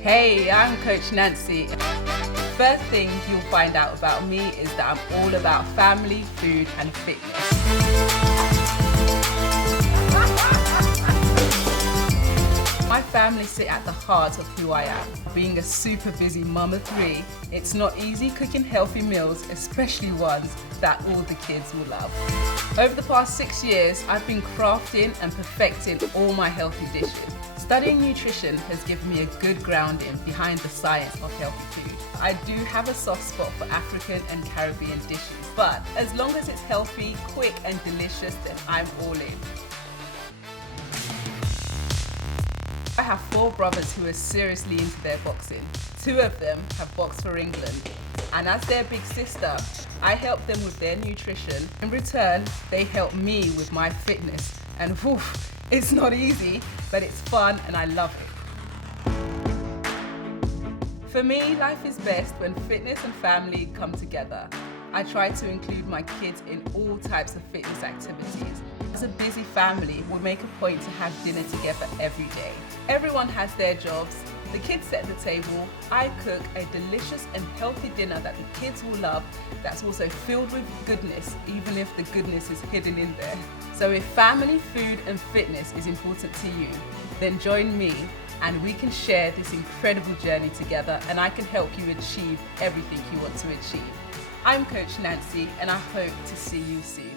Hey, I'm Coach Nancy. First thing you'll find out about me is that I'm all about family, food and fitness. My family sit at the heart of who I am. Being a super busy mum of three, it's not easy cooking healthy meals, especially ones that all the kids will love. Over the past 6 years, I've been crafting and perfecting all my healthy dishes. Studying nutrition has given me a good grounding behind the science of healthy food. I do have a soft spot for African and Caribbean dishes, but as long as it's healthy, quick and delicious, then I'm all in. I have 4 brothers who are seriously into their boxing. 2 of them have boxed for England. And as their big sister, I help them with their nutrition. In return, they help me with my fitness. And woof, it's not easy, but it's fun and I love it. For me, life is best when fitness and family come together. I try to include my kids in all types of fitness activities. As a busy family, we make a point to have dinner together every day. Everyone has their jobs. The kids set the table. I cook a delicious and healthy dinner that the kids will love, that's also filled with goodness, even if the goodness is hidden in there. So if family, food and fitness is important to you, then join me and we can share this incredible journey together and I can help you achieve everything you want to achieve. I'm Coach Nancy and I hope to see you soon.